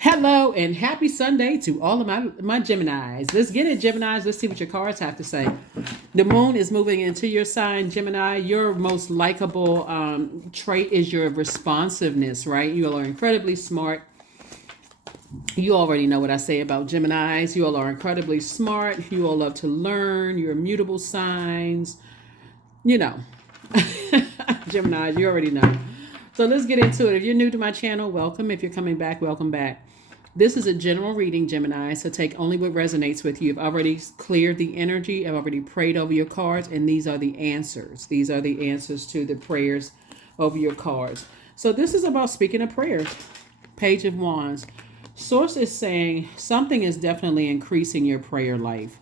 Hello and happy Sunday to all of my Geminis. Let's get it, Geminis. Let's see what your cards have to say. The moon is moving into your sign, Gemini. Your most likable trait is your responsiveness, right? You all are incredibly smart. You already know what I say about Geminis. You all are incredibly smart. You all love to learn. You're immutable signs. You know, Geminis, you already know. So let's get into it. If you're new to my channel, welcome. If you're coming back, welcome back. This is a general reading, Gemini, so take only what resonates with you. I've already cleared the energy. I've already prayed over your cards, and these are the answers. These are the answers to the prayers over your cards. So this is about speaking a prayer. Page of Wands. Source is saying something is definitely increasing your prayer life.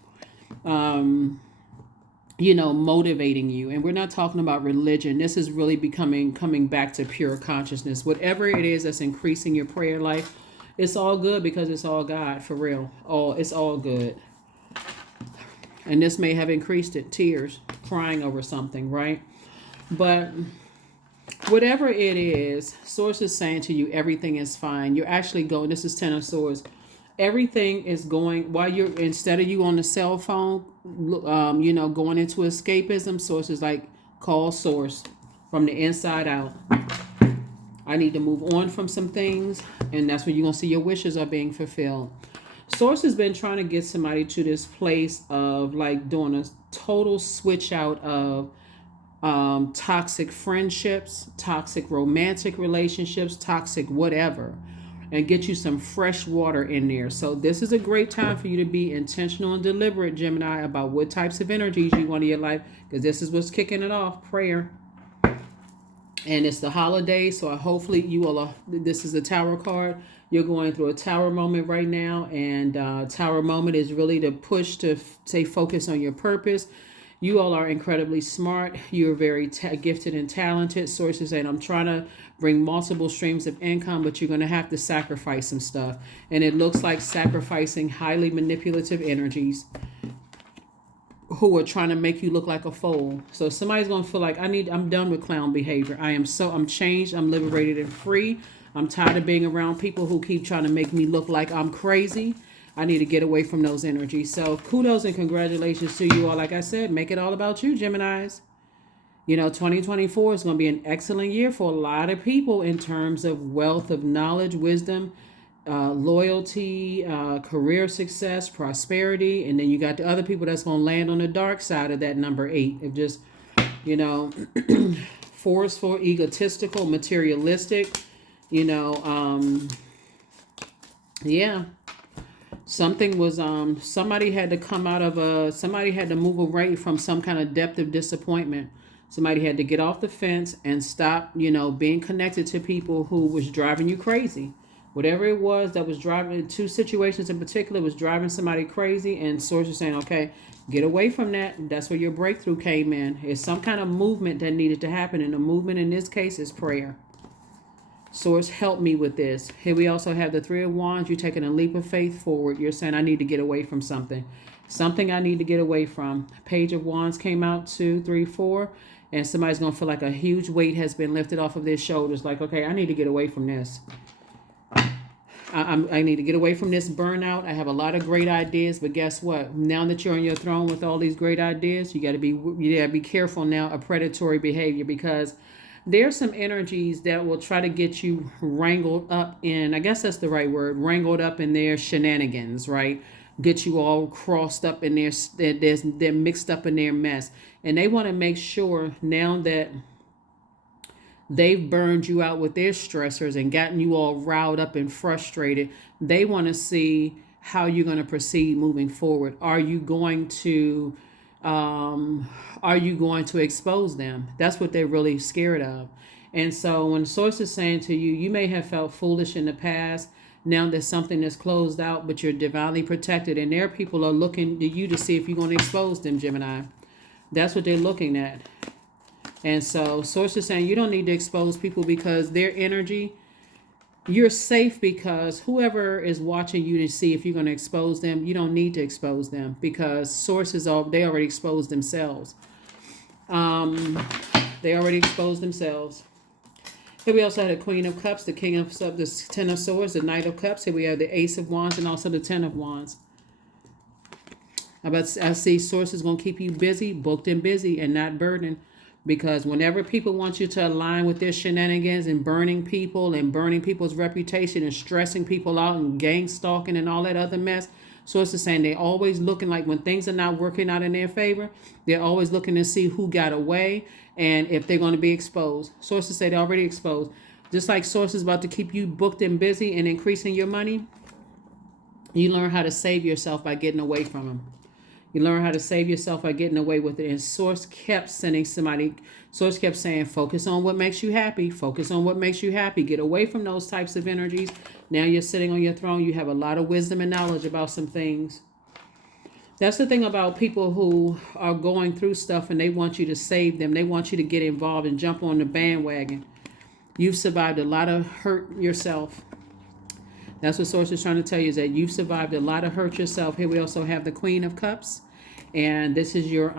Motivating you. And we're not talking about religion. This is really coming back to pure consciousness. Whatever it is that's increasing your prayer life, it's all good because it's all God, for real. It's all good. And this may have increased it, tears, crying over something, right? But whatever it is, Source is saying to you, everything is fine. You're actually going, this is Ten of Swords. Everything is going, while you're, instead of you on the cell phone, going into escapism, Source is like, call Source from the inside out. I need to move on from some things, and that's when you're going to see your wishes are being fulfilled. Source has been trying to get somebody to this place of like doing a total switch out of toxic friendships, toxic romantic relationships, toxic whatever, and get you some fresh water in there. So this is a great time for you to be intentional and deliberate, Gemini, about what types of energies you want in your life, because this is what's kicking it off, prayer. And it's the holiday, so hopefully you all are, this is a Tower card. You're going through a Tower moment right now, and Tower moment is really to push to stay focused on your purpose. You all are incredibly smart. You're very gifted and talented. Sources saying, I'm trying to bring multiple streams of income, but you're going to have to sacrifice some stuff. And it looks like sacrificing highly manipulative energies who are trying to make you look like a fool. So somebody's going to feel like, I'm done with clown behavior. I'm changed. I'm liberated and free. I'm tired of being around people who keep trying to make me look like I'm crazy. I need to get away from those energies. So kudos and congratulations to you all. Like I said, make it all about you, Geminis. 2024 is going to be an excellent year for a lot of people in terms of wealth of knowledge, wisdom, loyalty, career success, prosperity. And then you got the other people that's going to land on the dark side of that number 8. If just, forceful, egotistical, materialistic, yeah. Something was somebody had to come out of somebody had to move away from some kind of depth of disappointment. Somebody had to get off the fence and stop, being connected to people who was driving you crazy. Whatever it was that was driving, 2 situations in particular was driving somebody crazy, and Source is saying, okay, get away from that. That's where your breakthrough came in. It's some kind of movement that needed to happen, and the movement in this case is prayer. Source, help me with this. Here we also have the 3 of Wands. You're taking a leap of faith forward. You're saying, I need to get away from something. Something I need to get away from. Page of Wands came out, 2, 3, 4. And somebody's going to feel like a huge weight has been lifted off of their shoulders. Like, okay, I need to get away from this. I need to get away from this burnout. I have a lot of great ideas, but guess what? Now that you're on your throne with all these great ideas, you got to be careful now of predatory behavior, because there's some energies that will try to get you wrangled up in, I guess that's the right word, wrangled up in their shenanigans, right? Get you all crossed up in they're mixed up in their mess. And they want to make sure now that they've burned you out with their stressors and gotten you all riled up and frustrated, they want to see how you're going to proceed moving forward. Are you going to expose them? That's what they're really scared of. And so when the Source is saying to you, you may have felt foolish in the past. Now there's something that's closed out, but you're divinely protected. And their people are looking to you to see if you're going to expose them, Gemini. That's what they're looking at. And so Source is saying you don't need to expose people because their energy, you're safe, because whoever is watching you to see if you're going to expose them, you don't need to expose them, because sources they already exposed themselves. They already exposed themselves. Here we also have the Queen of Cups, the King of Cups, the Ten of Swords, the Knight of Cups. Here we have the Ace of Wands and also the Ten of Wands. I see Source is going to keep you busy, booked and busy, and not burdened. Because whenever people want you to align with their shenanigans and burning people and burning people's reputation and stressing people out and gang stalking and all that other mess, Source is saying they're always looking like when things are not working out in their favor, they're always looking to see who got away and if they're going to be exposed. Sources say they're already exposed. Just like Source is about to keep you booked and busy and increasing your money, you learn how to save yourself by getting away from them. You learn how to save yourself by getting away with it. And Source kept saying, focus on what makes you happy. Focus on what makes you happy. Get away from those types of energies. Now you're sitting on your throne. You have a lot of wisdom and knowledge about some things. That's the thing about people who are going through stuff and they want you to save them. They want you to get involved and jump on the bandwagon. You've survived a lot of hurt yourself. That's what Source is trying to tell you, is that you've survived a lot of hurt yourself. Here we also have the Queen of Cups. And this is your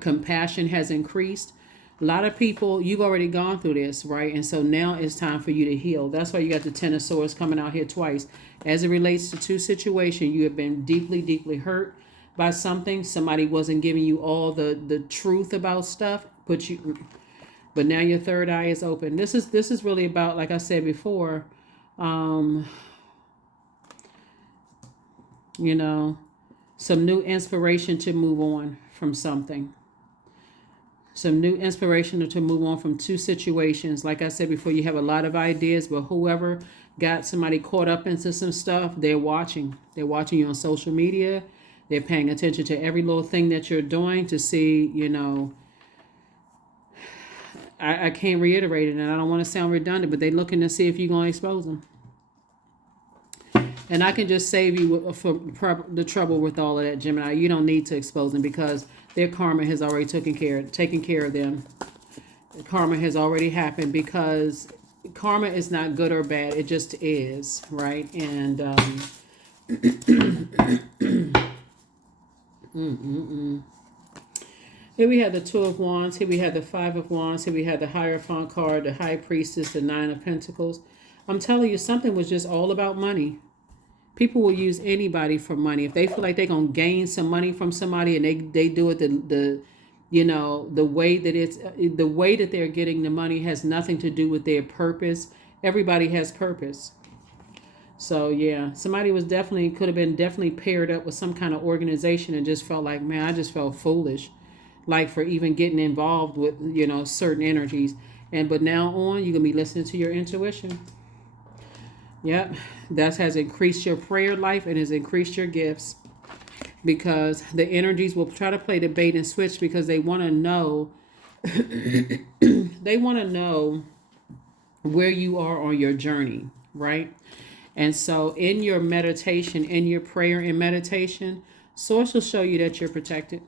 compassion has increased. A lot of people, you've already gone through this, right? And so now it's time for you to heal. That's why you got the Ten of Swords coming out here twice. As it relates to two situations, you have been deeply, deeply hurt by something. Somebody wasn't giving you all the truth about stuff, but now your third eye is open. This is really about, like I said before, some new inspiration to move on from something. Some new inspiration to move on from two situations. Like I said before, you have a lot of ideas, but whoever got somebody caught up into some stuff, they're watching. They're watching you on social media. They're paying attention to every little thing that you're doing to see, I can't reiterate it, and I don't want to sound redundant, but they're looking to see if you're going to expose them. And I can just save you for the trouble with all of that, Gemini. You don't need to expose them because their karma has already taken care of them. Karma has already happened because karma is not good or bad. It just is, right? And here we have the Two of Wands. Here we have the Five of Wands. Here we have the Hierophant card, the High Priestess, the Nine of Pentacles. I'm telling you, something was just all about money. People will use anybody for money. If they feel like they're going to gain some money from somebody and they do it the way that they're getting the money has nothing to do with their purpose. Everybody has purpose. So yeah, somebody could have been definitely paired up with some kind of organization and just felt like, man, I just felt foolish, like for even getting involved with, certain energies. But now on, you're going to be listening to your intuition. Yep, that has increased your prayer life and has increased your gifts, because the energies will try to play the bait and switch because they want to know where you are on your journey, right? And so in your meditation, in your prayer and meditation, Source will show you that you're protected.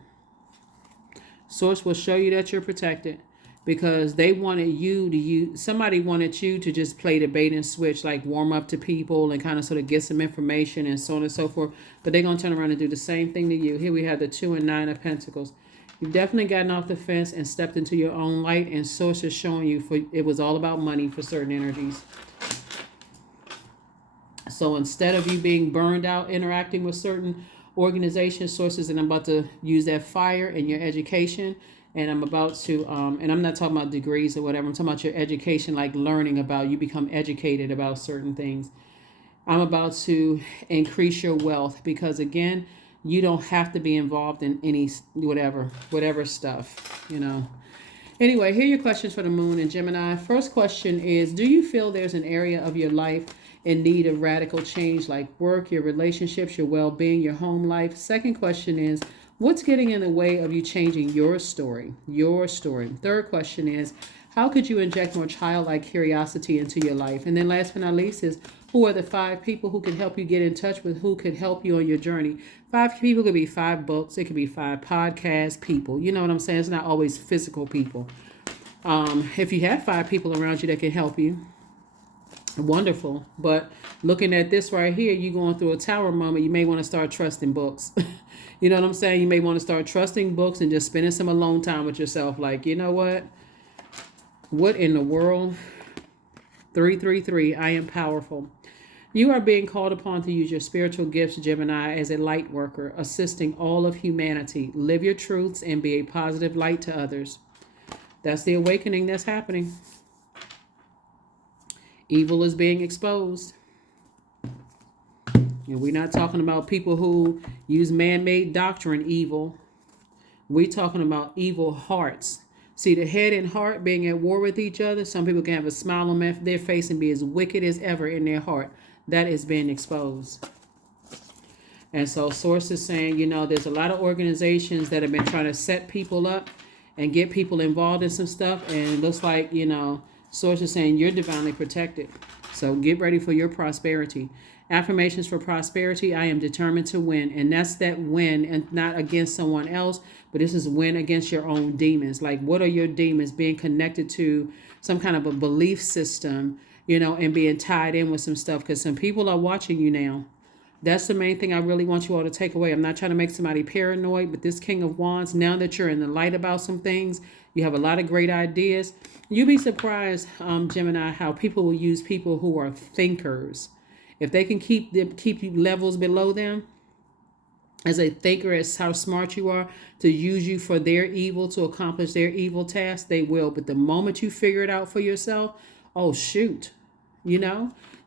Source will show you that you're protected. Because they wanted somebody wanted you to just play the bait and switch, like warm up to people and kind of sort of get some information and so on and so forth. But they're going to turn around and do the same thing to you. Here we have the Two and Nine of Pentacles. You've definitely gotten off the fence and stepped into your own light, and Source is showing you it was all about money for certain energies. So instead of you being burned out interacting with certain organizations, sources, and I'm about to use that fire in your education. And I'm about to, and I'm not talking about degrees or whatever. I'm talking about your education, like learning about, you become educated about certain things. I'm about to increase your wealth because, again, you don't have to be involved in any, whatever stuff, Anyway, here are your questions for the Moon and Gemini. First question is, do you feel there's an area of your life in need of radical change, like work, your relationships, your well-being, your home life? Second question is, what's getting in the way of you changing your story? Third question is, how could you inject more childlike curiosity into your life? And then last but not least is, who are the 5 people who can help you get in touch with, who could help you on your journey? 5 people could be 5 books. It could be 5 podcast people. You know what I'm saying? It's not always physical people. If you have 5 people around you that can help you, wonderful. But looking at this right here, you're going through a tower moment. You may want to start trusting books. You know what I'm saying? You may want to start trusting books and just spending some alone time with yourself. Like, you know what? What in the world? 333. I am powerful. You are being called upon to use your spiritual gifts, Gemini, as a light worker, assisting all of humanity. Live your truths and be a positive light to others. That's the awakening that's happening. Evil is being exposed. And we're not talking about people who use man-made doctrine evil. We're talking about evil hearts. See, the head and heart being at war with each other. Some people can have a smile on their face and be as wicked as ever in their heart. That is being exposed. And so Source is saying, there's a lot of organizations that have been trying to set people up and get people involved in some stuff. And it looks like, Source is saying you're divinely protected. So get ready for your prosperity. Affirmations for prosperity. I am determined to win. And that's that win, and not against someone else, but this is win against your own demons. Like, what are your demons? Being connected to some kind of a belief system, and being tied in with some stuff, because some people are watching you now. That's the main thing I really want you all to take away. I'm not trying to make somebody paranoid, but this King of Wands, now that you're in the light about some things, you have a lot of great ideas. You'd be surprised, Gemini, how people will use people who are thinkers. If they can keep you levels below them, as a thinker, as how smart you are, to use you for their evil, to accomplish their evil task, they will. But the moment you figure it out for yourself, oh, shoot,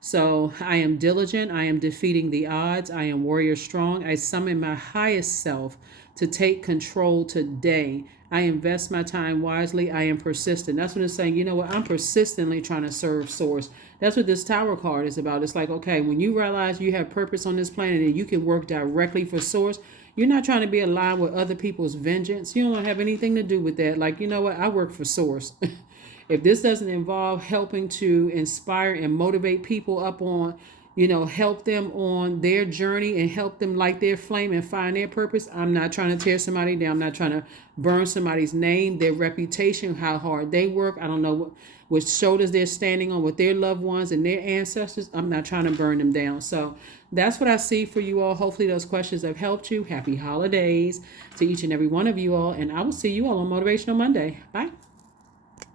So I am diligent. I am defeating the odds. I am warrior strong. I summon my highest self to take control today. I invest my time wisely. I am persistent. That's what it's saying. I'm persistently trying to serve Source. That's what this Tower card is about. It's like, okay, when you realize you have purpose on this planet and you can work directly for Source, you're not trying to be aligned with other people's vengeance. You don't have anything to do with that. Like, I work for Source. If this doesn't involve helping to inspire and motivate people up on, help them on their journey and help them light their flame and find their purpose, I'm not trying to tear somebody down. I'm not trying to burn somebody's name, their reputation, how hard they work. I don't know what shoulders they're standing on with their loved ones and their ancestors. I'm not trying to burn them down. So that's what I see for you all. Hopefully those questions have helped you. Happy holidays to each and every one of you all. And I will see you all on Motivational Monday. Bye.